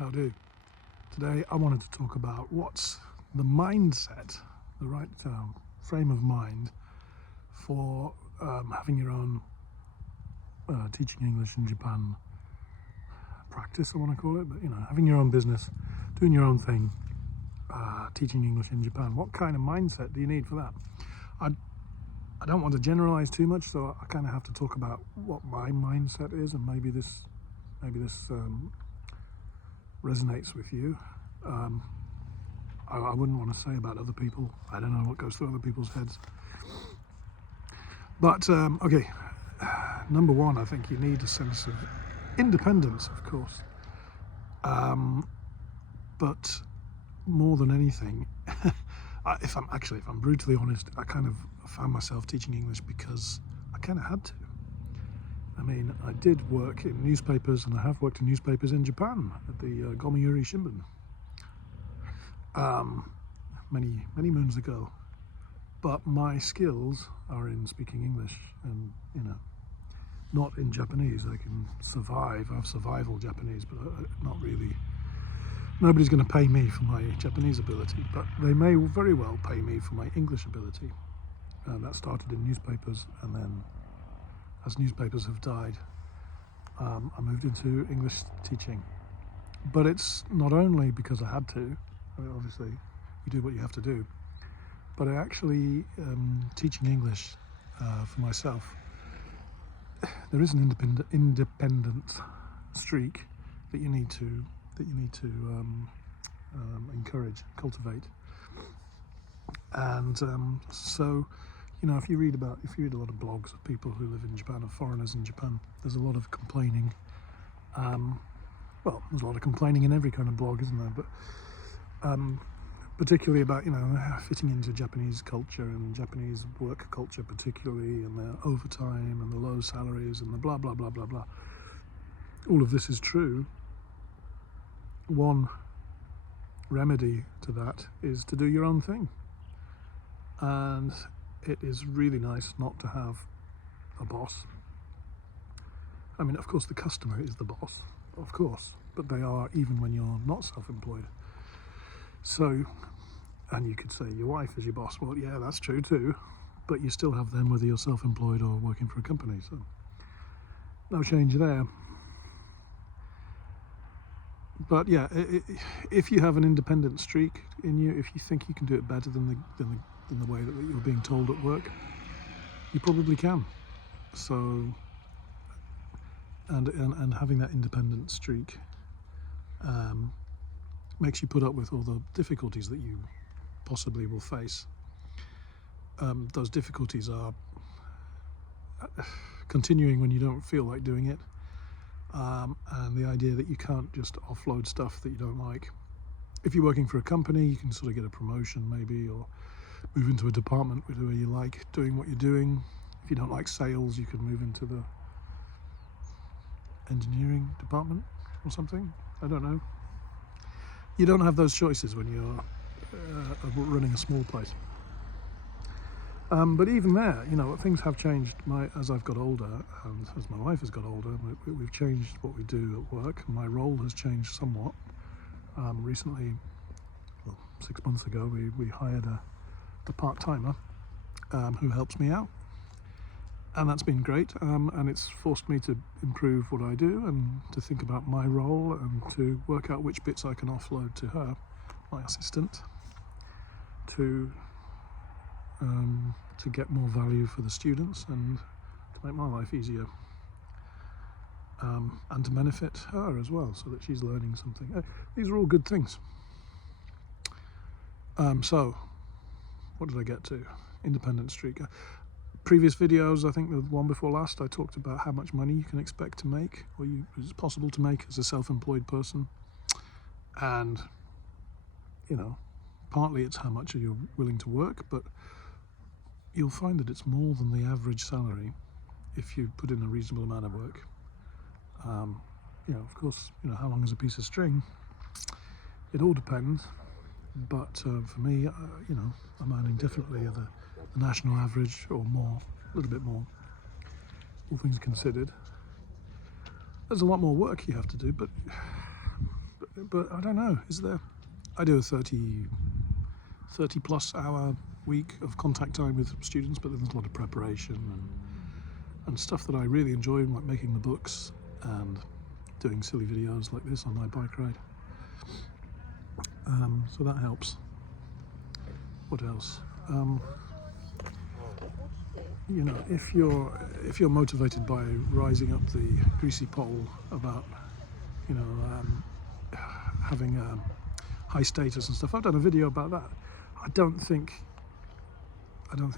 Howdy. Today I wanted to talk about what's the mindset, the right frame of mind for having your own teaching English in Japan practice, I want to call it, but having your own business, doing your own thing, teaching English in Japan. What kind of mindset do you need for that? I don't want to generalize too much, so I kind of have to talk about what my mindset is, and maybe this resonates with you. I wouldn't want to say about other people. I don't know what goes through other people's heads. But okay, number one, I think you need a sense of independence, of course. But more than anything, if I'm brutally honest, I kind of found myself teaching English because I kind of had to. I mean, I did work in newspapers, and I have worked in newspapers in Japan at the Gomiuri Shimbun many moons ago. But my skills are in speaking English, and not in Japanese. I can survive. I have survival Japanese, but not really. Nobody's going to pay me for my Japanese ability, but they may very well pay me for my English ability. That started in newspapers, and then as newspapers have died, I moved into English teaching. But it's not only because I had to. I mean, obviously you do what you have to do, but I actually teaching English for myself. There is an independent streak that you need to encourage, cultivate, and so if you read a lot of blogs of people who live in Japan, of foreigners in Japan, there's a lot of complaining. Well, there's a lot of complaining in every kind of blog, isn't there? But particularly about fitting into Japanese culture and Japanese work culture, particularly, and their overtime and the low salaries and the blah blah blah blah blah. All of this is true. One remedy to that is to do your own thing, and it is really nice not to have a boss. I mean, of course the customer is the boss, of course, but they are even when you're not self-employed. So, and you could say your wife is your boss. Well, yeah, that's true too, but you still have them whether you're self-employed or working for a company, so no change there. But yeah, if you have an independent streak in you, if you think you can do it better than the way that you're being told at work, you probably can. So, and having that independent streak makes you put up with all the difficulties that you possibly will face. Those difficulties are continuing when you don't feel like doing it, and the idea that you can't just offload stuff that you don't like. If you're working for a company, you can sort of get a promotion maybe, or move into a department where you like doing what you're doing. If you don't like sales, you could move into the engineering department or something. I don't know. You don't have those choices when you're running a small place. But even there, things have changed as I've got older, and as my wife has got older. We've changed what we do at work. My role has changed somewhat. Recently, 6 months ago, we hired a part-timer who helps me out, and that's been great, and it's forced me to improve what I do and to think about my role and to work out which bits I can offload to her, my assistant, to get more value for the students and to make my life easier, and to benefit her as well, so that she's learning something. These are all good things. So what did I get to? Independent streak. Previous videos, I think the one before last, I talked about how much money you can expect to make, or it's possible to make as a self-employed person. And partly it's how much you're willing to work, but you'll find that it's more than the average salary if you put in a reasonable amount of work. Of course, how long is a piece of string? It all depends. But for me, I'm earning definitely the national average or more, a little bit more, all things considered. There's a lot more work you have to do, but but I don't know, is there? I do a 30 plus hour week of contact time with students, but there's a lot of preparation and stuff that I really enjoy, like making the books and doing silly videos like this on my bike ride. So that helps. What else? You know, if you're motivated by rising up the greasy pole about, you know, having high status and stuff, I've done a video about that. I don't think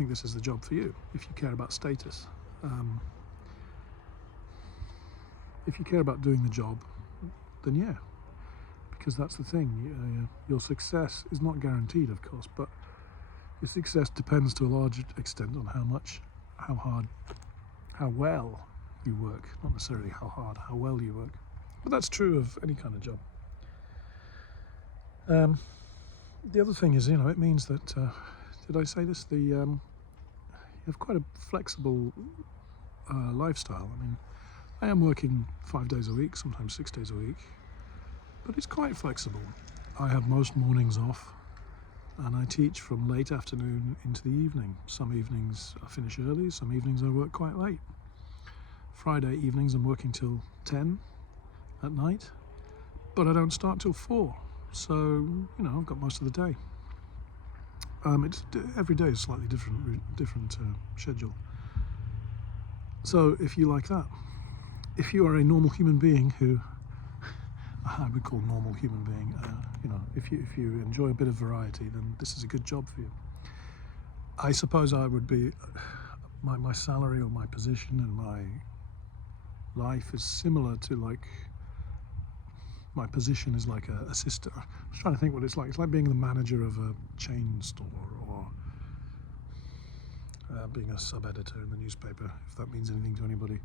this is the job for you if you care about status. If you care about doing the job, then yeah, because that's the thing. Your success is not guaranteed, of course, but your success depends to a large extent on how hard, how well you work, not necessarily how hard, how well you work. But that's true of any kind of job. The other thing is, you know, it means that, did I say this? You have quite a flexible lifestyle. I mean, I am working 5 days a week, sometimes 6 days a week, but it's quite flexible. I have most mornings off, and I teach from late afternoon into the evening. Some evenings I finish early, some evenings I work quite late. Friday evenings I'm working till 10 at night, but I don't start till 4. So, you know, I've got most of the day. Every day is slightly different schedule. So if you like that, if you are a normal human being who I would call normal human being, you know, if you enjoy a bit of variety, then this is a good job for you. I suppose I would be, my salary or my position and my life is similar to, like, my position is like a sister. I was trying to think what it's like. It's like being the manager of a chain store, or being a sub-editor in the newspaper, if that means anything to anybody.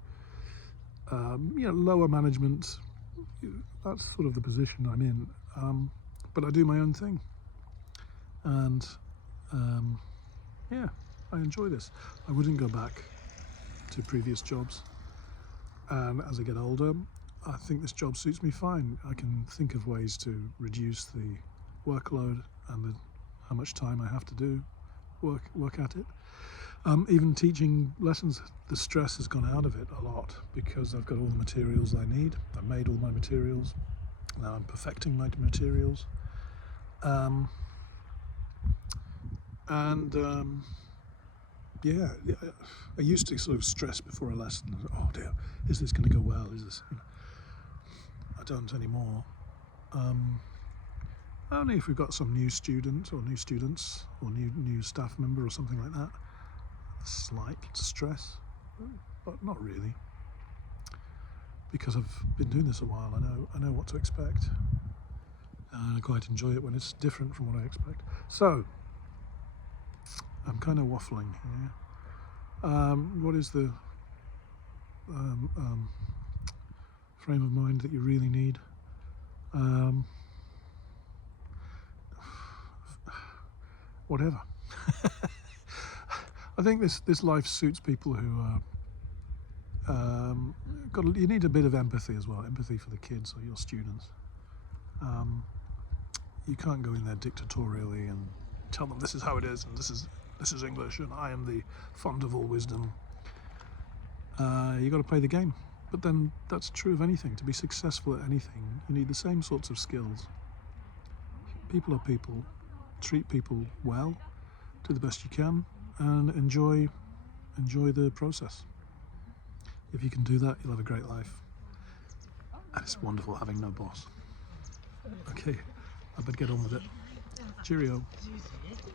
You know, lower management, that's sort of the position I'm in. But I do my own thing. And yeah, I enjoy this. I wouldn't go back to previous jobs. And as I get older, I think this job suits me fine. I can think of ways to reduce the workload and how much time I have to do work at it. Even teaching lessons, the stress has gone out of it a lot because I've got all the materials I need. I've made all my materials. Now I'm perfecting my materials. Yeah, I used to sort of stress before a lesson. Oh dear, is this going to go well? Is this? You know, I don't anymore. Only if we've got some new student or new students or new staff member or something like that. Slight stress, but not really, because I've been doing this a while. I know what to expect, and I quite enjoy it when it's different from what I expect. So I'm kind of waffling here. What is the frame of mind that you really need? Whatever. I think this life suits people who you need a bit of empathy as well, empathy for the kids or your students. You can't go in there dictatorially and tell them this is how it is and this is English and I am the font of all wisdom. You got to play the game. But then that's true of anything. To be successful at anything, you need the same sorts of skills. People are people. Treat people well, do the best you can, and enjoy the process. If you can do that, you'll have a great life. And it's wonderful having no boss. Okay, I better get on with it. Cheerio.